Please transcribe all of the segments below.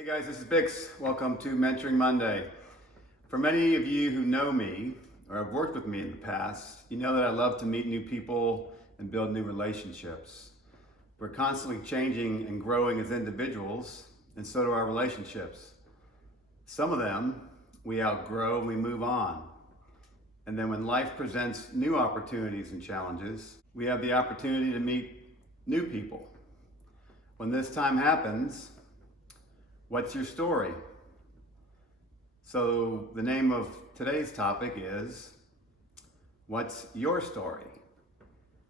Hey guys, this is BiXX. Welcome to Mentoring Monday. For many of you who know me or have worked with me in the past, you know that I love to meet new people and build new relationships. We're constantly changing and growing as individuals, and so do our relationships. Some of them we outgrow and we move on. And then when life presents new opportunities and challenges, we have the opportunity to meet new people. When this time happens, what's your story? So the name of today's topic is, what's your story?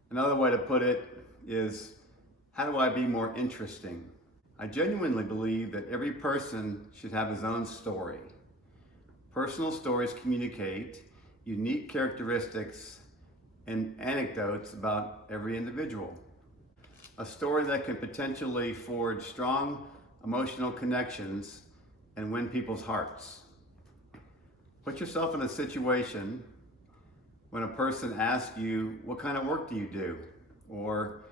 Another way to put it is, how do I be more interesting? I genuinely believe that every person should have his own story. Personal stories communicate unique characteristics and anecdotes about every individual. A story that can potentially forge strong emotional connections and win people's hearts. Put yourself in a situation when a person asks you, what kind of work do you do? Or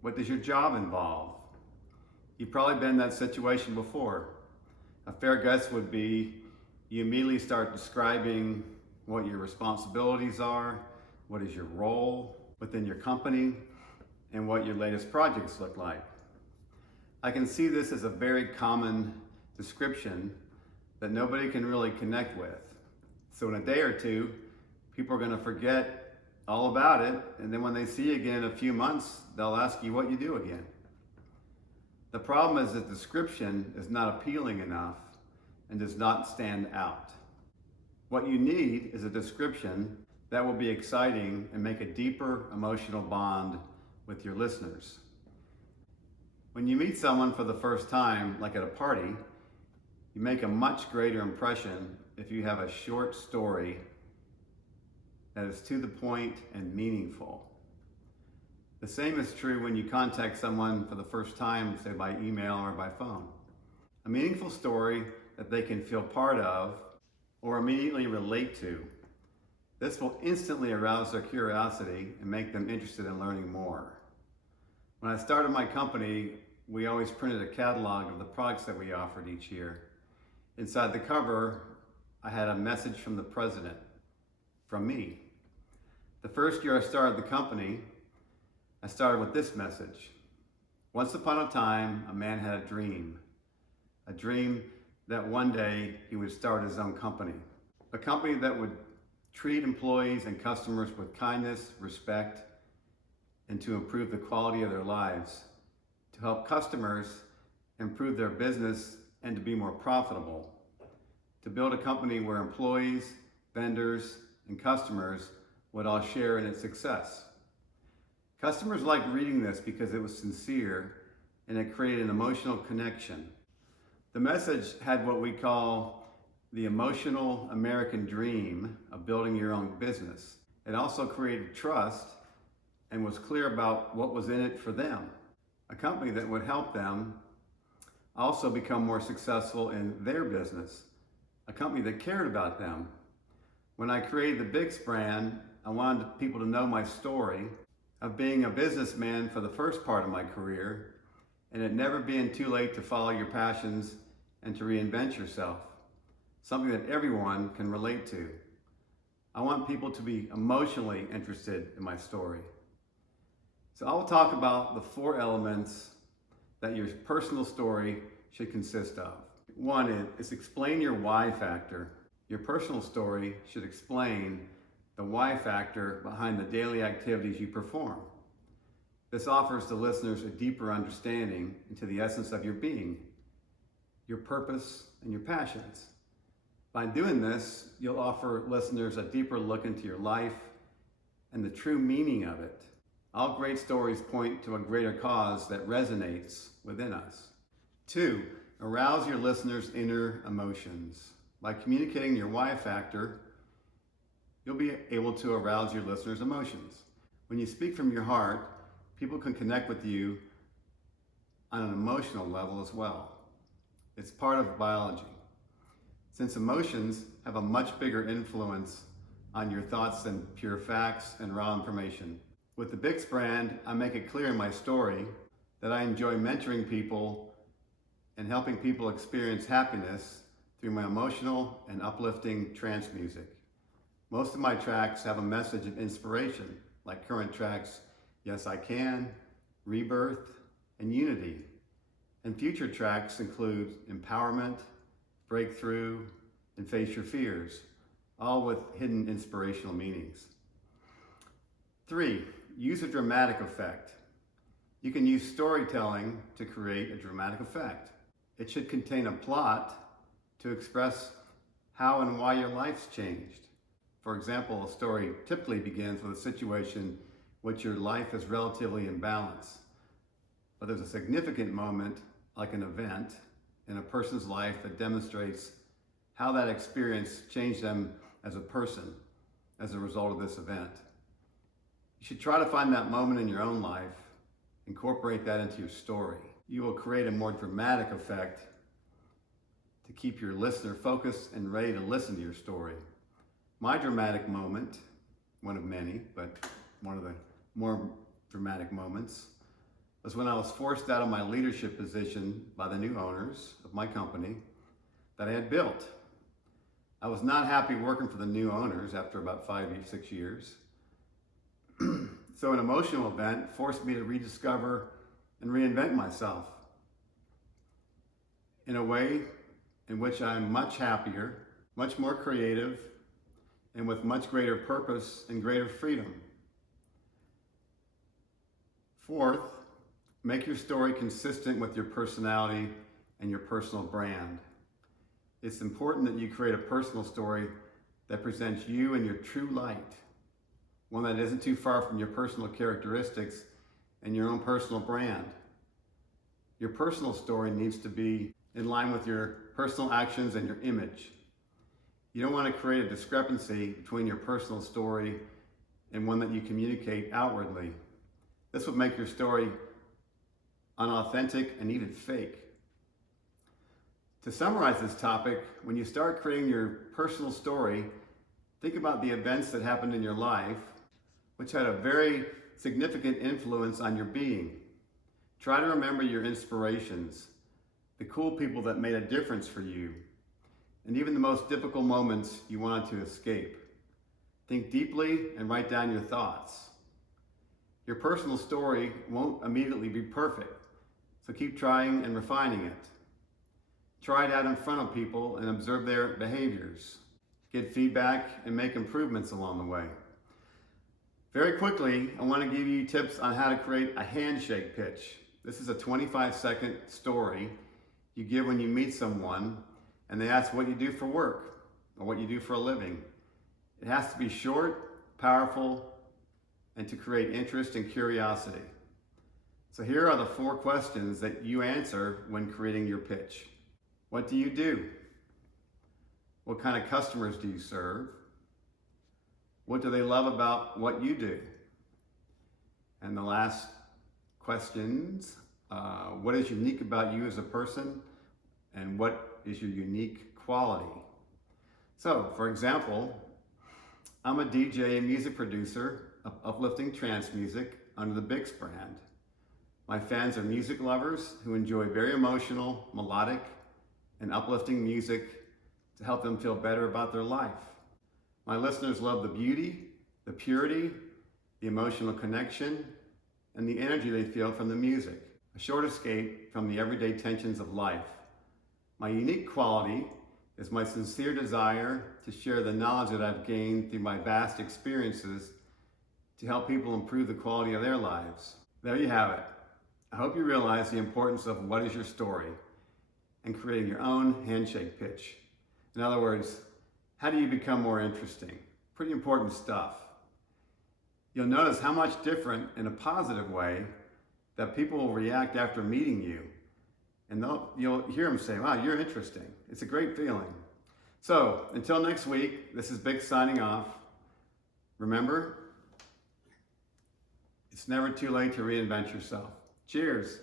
what does your job involve? You've probably been in that situation before. A fair guess would be you immediately start describing what your responsibilities are, what is your role within your company, and what your latest projects look like. I can see this as a very common description that nobody can really connect with. So in a day or two, people are going to forget all about it, and then when they see you again in a few months, they'll ask you what you do again. The problem is that description is not appealing enough and does not stand out. What you need is a description that will be exciting and make a deeper emotional bond with your listeners. When you meet someone for the first time, like at a party, you make a much greater impression if you have a short story that is to the point and meaningful. The same is true when you contact someone for the first time, say by email or by phone. A meaningful story that they can feel part of or immediately relate to. This will instantly arouse their curiosity and make them interested in learning more. When I started my company, we always printed a catalog of the products that we offered each year. Inside the cover, I had a message from the president, from me. The first year I started the company, I started with this message. Once upon a time, a man had a dream that one day he would start his own company. A company that would treat employees and customers with kindness, respect, and to improve the quality of their lives, to help customers improve their business and to be more profitable, to build a company where employees, vendors, and customers would all share in its success. Customers liked reading this because it was sincere and it created an emotional connection. The message had what we call the emotional American dream of building your own business. It also created trust and was clear about what was in it for them. A company that would help them also become more successful in their business. A company that cared about them. When I created the BiXX brand, I wanted people to know my story of being a businessman for the first part of my career, and it never being too late to follow your passions and to reinvent yourself. Something that everyone can relate to. I want people to be emotionally interested in my story. So I'll talk about the 4 elements that your personal story should consist of. One is explain your why factor. Your personal story should explain the why factor behind the daily activities you perform. This offers the listeners a deeper understanding into the essence of your being, your purpose, and your passions. By doing this, you'll offer listeners a deeper look into your life and the true meaning of it. All great stories point to a greater cause that resonates within us. 2, arouse your listeners' inner emotions. By communicating your why factor, you'll be able to arouse your listeners' emotions. When you speak from your heart, people can connect with you on an emotional level as well. It's part of biology. Since emotions have a much bigger influence on your thoughts than pure facts and raw information. With the BiXX brand, I make it clear in my story that I enjoy mentoring people and helping people experience happiness through my emotional and uplifting trance music. Most of my tracks have a message of inspiration, like current tracks Yes I Can, Rebirth, and Unity. And future tracks include Empowerment, Breakthrough, and Face Your Fears, all with hidden inspirational meanings. 3, use a dramatic effect. You can use storytelling to create a dramatic effect. It should contain a plot to express how and why your life's changed. For example, a story typically begins with a situation in which your life is relatively in balance, but there's a significant moment, like an event, in a person's life that demonstrates how that experience changed them as a person as a result of this event. You should try to find that moment in your own life, incorporate that into your story. You will create a more dramatic effect to keep your listener focused and ready to listen to your story. My dramatic moment, one of many, but one of the more dramatic moments, was when I was forced out of my leadership position by the new owners of my company that I had built. I was not happy working for the new owners after about 5 or 6 years. So an emotional event forced me to rediscover and reinvent myself in a way in which I'm much happier, much more creative, and with much greater purpose and greater freedom. 4th, make your story consistent with your personality and your personal brand. It's important that you create a personal story that presents you in your true light, one that isn't too far from your personal characteristics and your own personal brand. Your personal story needs to be in line with your personal actions and your image. You don't want to create a discrepancy between your personal story and one that you communicate outwardly. This would make your story unauthentic and even fake. To summarize this topic, when you start creating your personal story, think about the events that happened in your life, which had a very significant influence on your being. Try to remember your inspirations, the cool people that made a difference for you, and even the most difficult moments you wanted to escape. Think deeply and write down your thoughts. Your personal story won't immediately be perfect, so keep trying and refining it. Try it out in front of people and observe their behaviors. Get feedback and make improvements along the way. Very quickly, I want to give you tips on how to create a handshake pitch. This is a 25-second story you give when you meet someone and they ask what you do for work or what you do for a living. It has to be short, powerful, and to create interest and curiosity. So here are the 4 questions that you answer when creating your pitch. What do you do? What kind of customers do you serve? What do they love about what you do? And the last questions, what is unique about you as a person? And what is your unique quality? So, for example, I'm a DJ and music producer of uplifting trance music under the BiXX brand. My fans are music lovers who enjoy very emotional, melodic, and uplifting music to help them feel better about their life. My listeners love the beauty, the purity, the emotional connection, and the energy they feel from the music, a short escape from the everyday tensions of life. My unique quality is my sincere desire to share the knowledge that I've gained through my vast experiences to help people improve the quality of their lives. There you have it. I hope you realize the importance of what is your story and creating your own handshake pitch. In other words, how do you become more interesting? Pretty important stuff. You'll notice how much different in a positive way that people will react after meeting you. And you'll hear them say, wow, you're interesting. It's a great feeling. So until next week, this is BiXX signing off. Remember, it's never too late to reinvent yourself. Cheers.